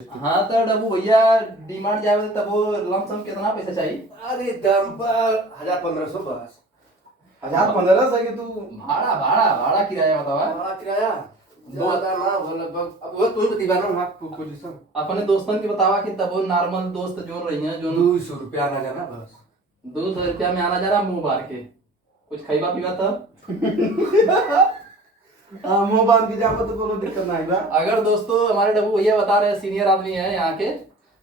हाँ तो डब्बू भैया डिमांड जाए तब वो लमसम कितना पैसा चाहिए? अरे दम पर 1500 बस। 1500 कि तू भाड़ा भाड़ा भाड़ा किराया बतावा। भाड़ा किराया दो- 2000 ना वो लगभग अब वो तू ही बता ना हाथ पोजीशन अपने दोस्तन के बतावा कि तब वो नॉर्मल दोस्त जो रही हैं जो 200 रुपया आना जाना बस। 200 रुपया में आना जा रहा मुंह बार के कुछ खाइबा पीबा तब। हाँ मुंह बांध के जाबो तो कोनो दिक्कत नहीं बा। अगर दोस्तों हमारे डब्बू भैया बता रहे हैं, सीनियर आदमी है यहाँ के,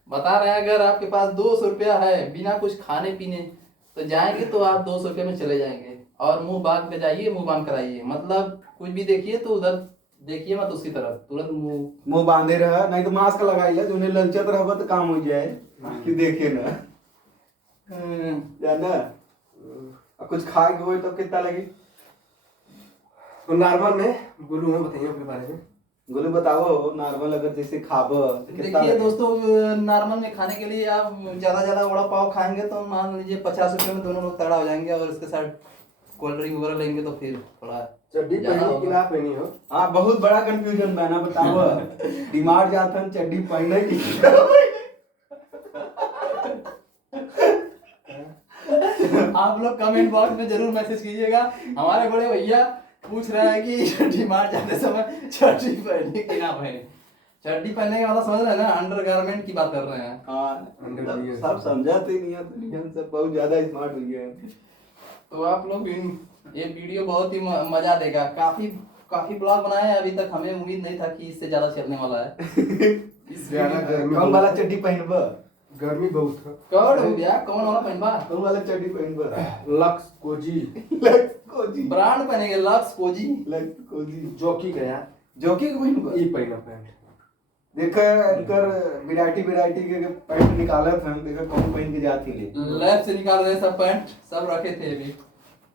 बता रहे हैं अगर आपके पास 200 रुपया है बिना कुछ खाने पीने तो जाएंगे तो आप 200 रुपये में चले जाएंगे और मुंह बांध के जाइए, मुंह बांध कराइए, मतलब कुछ भी देखिए तो उधर देखिए मत उसकी तरफ, तुरंत मुंह बांधे रह, नहीं तो मास्क लगाई ले, जोने ललचत रहबा तो काम हो जाए कि देखे ना जाना। और कुछ खाए के होए तो कितना लगी? तो नॉर्मल में गुरु में बताइए अपने बारे में। गोलू बताओ नॉर्मल अगर जैसे खाब तो कितना देखिए लगे? दोस्तों नॉर्मल में खाने के लिए आप ज्यादा वड़ा पाव खाएंगे तो मान लीजिए 50 रुपये में दोनों लोग तड़ा हो जाएंगे और इसके साथ कोल्ड ड्रिंक वगैरह लेंगे तो फिर थोड़ा चड्डी ज्यादा पहनी कि होगा। ना पहनी हो? हाँ बहुत बड़ा कंफ्यूजन बा ना, बताओ डिमांड जातन चड्डी पहने की आप लोग कमेंट बॉक्स में जरूर मैसेज कीजिएगा। हमारे बड़े भैया पूछ रहे हैं कि डिमांड जाते समय चड्डी पहनने की ना पहने। चड्डी पहनने का मतलब समझ रहे हैं ना, अंडरगारमेंट की बात कर रहे हैं। हाँ अंदर सब समझाते नहीं है, दुनिया सब बहुत ज्यादा स्मार्ट हो गया है। तो आप लोग ये वीडियो बहुत ही मजा देगा। काफी ब्लॉग बनाए हैं, अभी तक हमें उम्मीद नहीं था कि इससे ज्यादा चलने वाला है। इस ज्यादा गर्मी कौन वाला चड्डी पहनबा? गर्मी बहुत है। कौन हो गया, कौन वाला पहनबा? कौन वाला चड्डी पहनबा? Lux Cozi Lux Cozi, brand पहनेंगे Lux Cozi. Lux Cozi Jockey गया जोकी के पहनबा? ई पहना पैंट। देखा इनकर वैरायटी के पैंट निकालत हम, देखा कौन पहन के जाती ले। लैब से निकाल रहे सब पैंट, सब रखे थे अभी।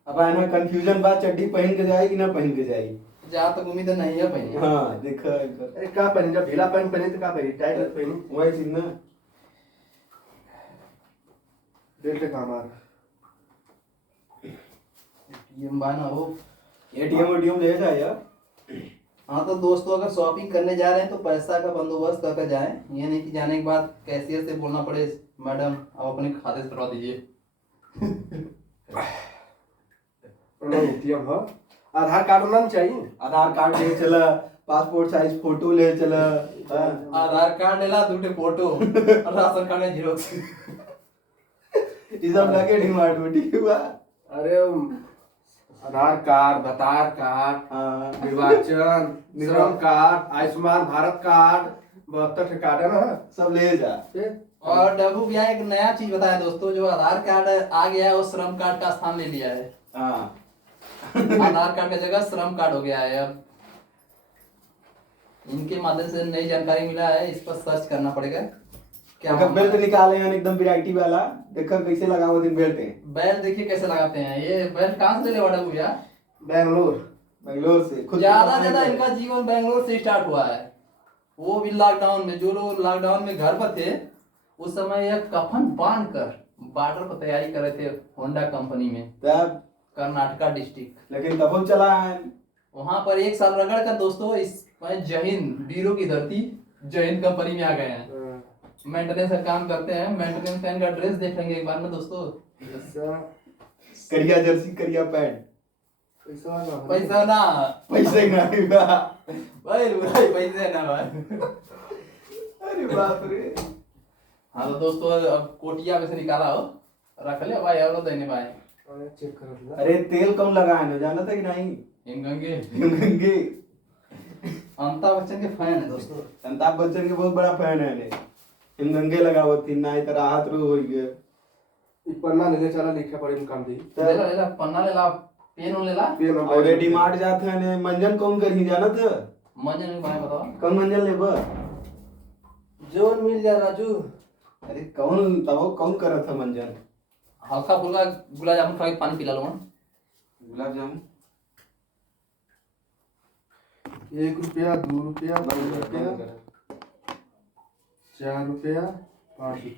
अब आना कंफ्यूजन बा, चड्डी पहन के जाएगी ना पहन के जाएगी। जहाँ तक उम्मीद नहीं है पहने। हाँ देखा इनकर अरे का पहनी, जब ढीला पैंट पहनी तो का पहनी, टाइट पहनी वही चीज ना। देख ले काम आ रहा। ये बाना हो। एटीएम ले जाए यार। हाँ तो दोस्तों अगर शॉपिंग करने जा रहे हैं तो पैसा का बंदोबस्त करके जाएं, ये नहीं कि जाने के बाद कैशियर से बोलना पड़े मैडम आप अपने खाते से करवा दीजिए। नहीं एटीएम हो, आधार कार्ड होना चाहिए। आधार कार्ड ले चला, पासपोर्ट साइज फोटो ले चला। हाँ। आधार कार्ड लेला, 2 फोटो और राशन कार्ड में जीरोक्स। ये सब लगे डिमांड में, ठीक हुआ। अरे आधार कार्ड, भतार कार्ड, हाँ निर्वाचन, श्रम card, Ayushman Bharat card, 72 card है ना। सब ले जा। और डब्बू भैया एक नया चीज बताया दोस्तों, जो आधार कार्ड आ गया है वो श्रम कार्ड का स्थान ले लिया है। हाँ आधार कार्ड की जगह श्रम कार्ड हो गया है अब। इनके माध्यम से नई जानकारी मिला है, इस पर सर्च करना पड़ेगा। क्या अगर बेल्ट निकाले हैं एकदम वैरायटी वाला, देखा कैसे लगा हुआ दिन बेल्ट है। बेल्ट देखिए कैसे लगाते हैं। ये बेल्ट कहाँ से ले लिया डब्बू भैया? बेंगलोर। बेंगलोर से खुद ज्यादा इनका जीवन बेंगलोर से स्टार्ट हुआ है। वो भी लॉकडाउन में, जो लोग लॉकडाउन में घर पर थे उस समय यह कफन बांध कर बॉर्डर पर तैयारी कर रहे थे होंडा कंपनी में, तब कर्नाटका डिस्ट्रिक्ट। लेकिन तब चला है। वहां पर 1 साल रगड़ कर दोस्तों इस जय हिंद वीरों की धरती जय हिंद कंपनी में आ गए हैं। मेंटेनेंस का काम करते हैं। मेंटेनेंस का इनका ड्रेस देख लेंगे एक बार में दोस्तों। करिया जर्सी करिया पैंट। पैसा ना, पैसे नहीं बा। भाई पैसे ना भाई। अरे बाप रे। हाँ तो दोस्तों अब कोटिया में से निकाला हो, रख ले भाई और देने भाई। चेक कर लो। अरे तेल कौन लगाए ना, जाना था कि नहीं? हिमगंगे गंगे। अमिताभ बच्चन के फैन है दोस्तों। अमिताभ बच्चन के बहुत बड़ा फैन है। हिमगंगे लगावत थी ना, इतना राहत रो हो गया। पन्ना ले चला, लिखा पड़े काम दी। ले ला पन्ना ले ला, पेन ले ला। और रेडीमार्ट जाते हैं मंजन कौन करी जाना था? मंजन में बनाए बताओ। कौन मंजन लेबा? जोन मिल जा राजू। अरे कौन तब कौन करा था मंजन? हल्का फुल्का गुलाब जामुन खा के पानी पिला लो। गुलाब जामुन 1 रुपया, 2 रुपया, 3 रुपया, 4 रुपया, 5 रुपया।